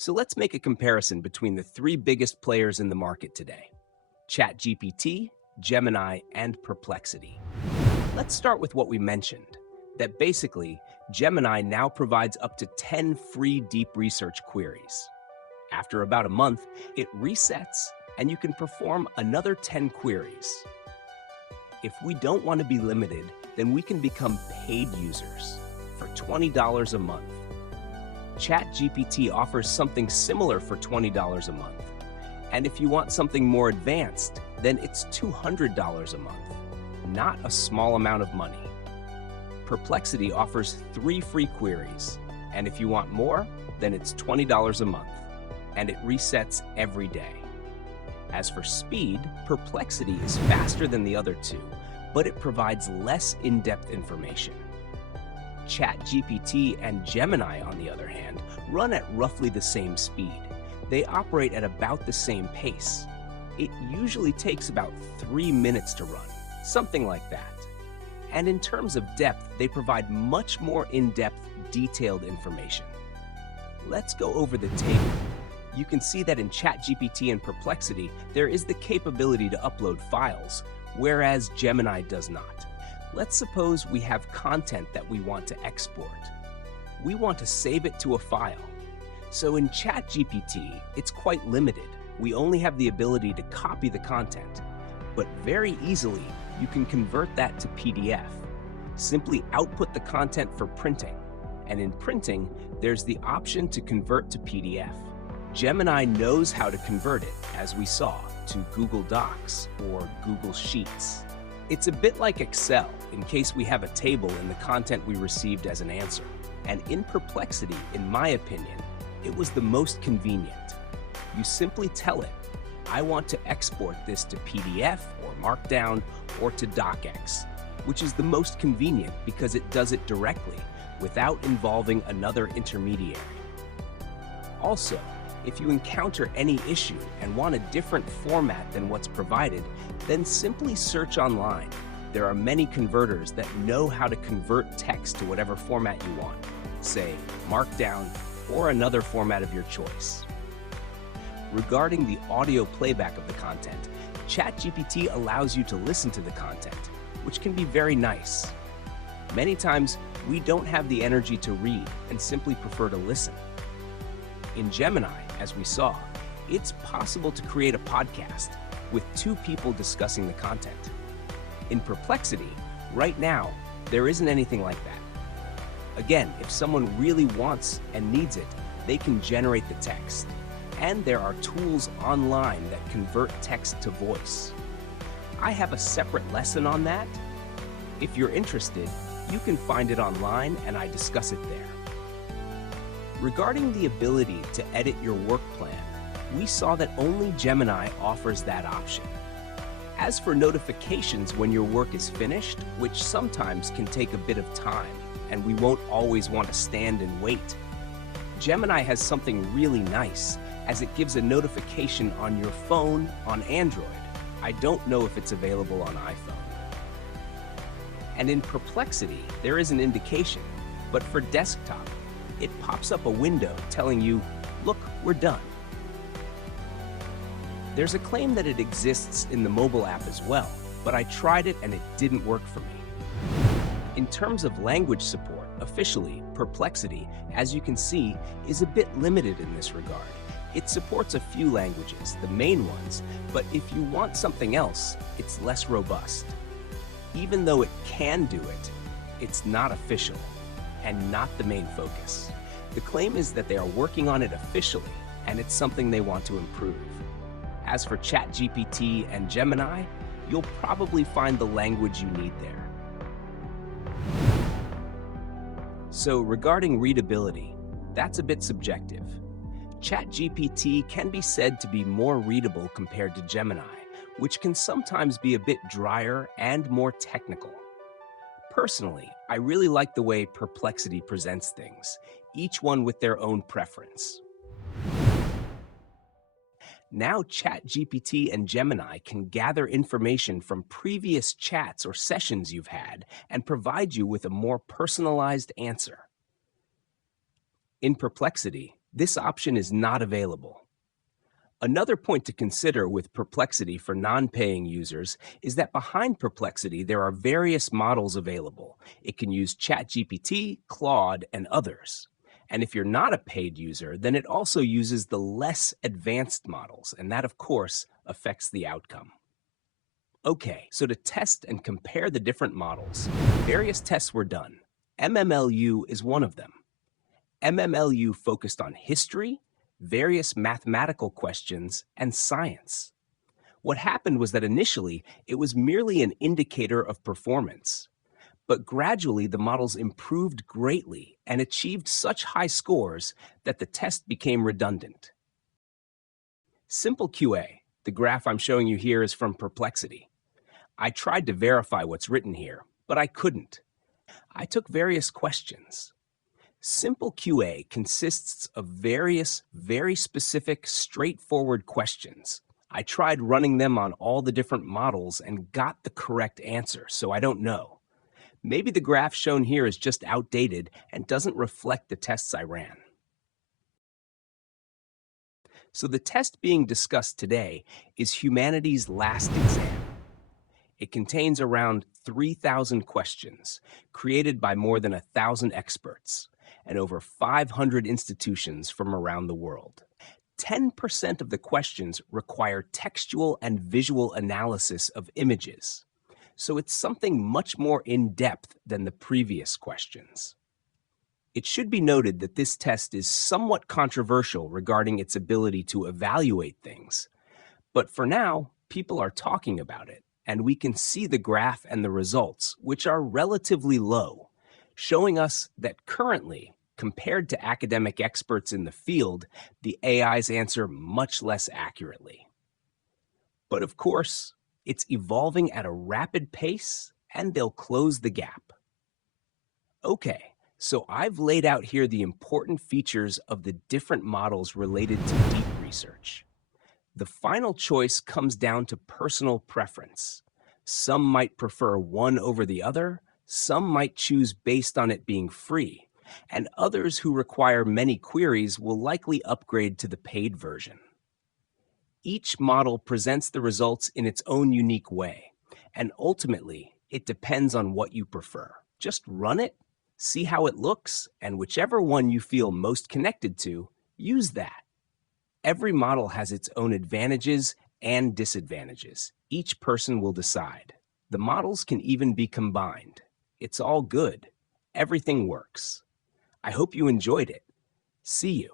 So let's make a comparison between the three biggest players in the market today: ChatGPT, Gemini, and Perplexity. Let's start with what we mentioned, that basically, Gemini now provides up to 10 free deep research queries. After about a month, it resets and you can perform another 10 queries. If we don't want to be limited, then we can become paid users for $20 a month. ChatGPT offers something similar for $20 a month. And if you want something more advanced, then it's $200 a month. Not a small amount of money. Perplexity offers 3 free queries. And if you want more, then it's $20 a month. And it resets every day. As for speed, Perplexity is faster than the other two, but it provides less in-depth information. ChatGPT and Gemini, on the other hand, run at roughly the same speed. They operate at about the same pace. It usually takes about 3 minutes to run, something like that. And in terms of depth, they provide much more in-depth, detailed information. Let's go over the table. You can see that in ChatGPT and Perplexity, there is the capability to upload files, whereas Gemini does not. Let's suppose we have content that we want to export. We want to save it to a file. So in ChatGPT, it's quite limited. We only have the ability to copy the content, but very easily, you can convert that to PDF. Simply output the content for printing, and in printing, there's the option to convert to PDF. Gemini knows how to convert it, as we saw, to Google Docs or Google Sheets. It's a bit like Excel, in case we have a table in the content we received as an answer. And in Perplexity, in my opinion, it was the most convenient. You simply tell it, I want to export this to PDF or Markdown or to DocX, which is the most convenient because it does it directly without involving another intermediary. Also, if you encounter any issue and want a different format than what's provided, then simply search online. There are many converters that know how to convert text to whatever format you want, say Markdown or another format of your choice. Regarding the audio playback of the content, ChatGPT allows you to listen to the content, which can be very nice. Many times, we don't have the energy to read and simply prefer to listen. In Gemini, as we saw, it's possible to create a podcast with 2 people discussing the content. In Perplexity, right now, there isn't anything like that. Again, if someone really wants and needs it, they can generate the text. And there are tools online that convert text to voice. I have a separate lesson on that. If you're interested, you can find it online and I discuss it there. Regarding the ability to edit your work plan, we saw that only Gemini offers that option. As for notifications when your work is finished, which sometimes can take a bit of time, and we won't always want to stand and wait, Gemini has something really nice, as it gives a notification on your phone on Android. I don't know if it's available on iPhone. And in Perplexity, there is an indication, but for desktop, it pops up a window telling you, look, we're done. There's a claim that it exists in the mobile app as well, but I tried it and it didn't work for me. In terms of language support, officially, Perplexity, as you can see, is a bit limited in this regard. It supports a few languages, the main ones, but if you want something else, it's less robust. Even though it can do it, it's not official and not the main focus. The claim is that they are working on it officially, and it's something they want to improve. As for ChatGPT and Gemini, you'll probably find the language you need there. So regarding readability, that's a bit subjective. ChatGPT can be said to be more readable compared to Gemini, which can sometimes be a bit drier and more technical. Personally, I really like the way Perplexity presents things, each one with their own preference. Now ChatGPT and Gemini can gather information from previous chats or sessions you've had and provide you with a more personalized answer. In Perplexity, This option is not available. Another point to consider with Perplexity for non-paying users is that behind Perplexity there are various models available. It can use ChatGPT, Claude, and others. And if you're not a paid user, then it also uses the less advanced models, and that, of course, affects the outcome. Okay, so to test and compare the different models, various tests were done. MMLU is one of them. MMLU focused on history, various mathematical questions, and science. What happened was that initially, it was merely an indicator of performance. But gradually, the models improved greatly and achieved such high scores that the test became redundant. SimpleQA, the graph I'm showing you here, is from Perplexity. I tried to verify what's written here, but I couldn't. I took various questions. SimpleQA consists of various, very specific, straightforward questions. I tried running them on all the different models and got the correct answer, so I don't know. Maybe the graph shown here is just outdated and doesn't reflect the tests I ran. So the test being discussed today is humanity's last exam. It contains around 3,000 questions, created by more than 1,000 experts and over 500 institutions from around the world. 10% of the questions require textual and visual analysis of images, so it's something much more in-depth than the previous questions. It should be noted that this test is somewhat controversial regarding its ability to evaluate things, but for now, people are talking about it, and we can see the graph and the results, which are relatively low, showing us that currently, compared to academic experts in the field, the AIs answer much less accurately. But of course, it's evolving at a rapid pace, and they'll close the gap. Okay, so I've laid out here the important features of the different models related to DeepResearch. The final choice comes down to personal preference. Some might prefer one over the other, some might choose based on it being free, and others who require many queries will likely upgrade to the paid version. Each model presents the results in its own unique way, and ultimately, it depends on what you prefer. Just run it, see how it looks, and whichever one you feel most connected to, use that. Every model has its own advantages and disadvantages. Each person will decide. The models can even be combined. It's all good. Everything works. I hope you enjoyed it. See you.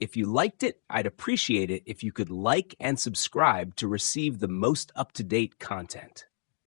If you liked it, I'd appreciate it if you could like and subscribe to receive the most up-to-date content.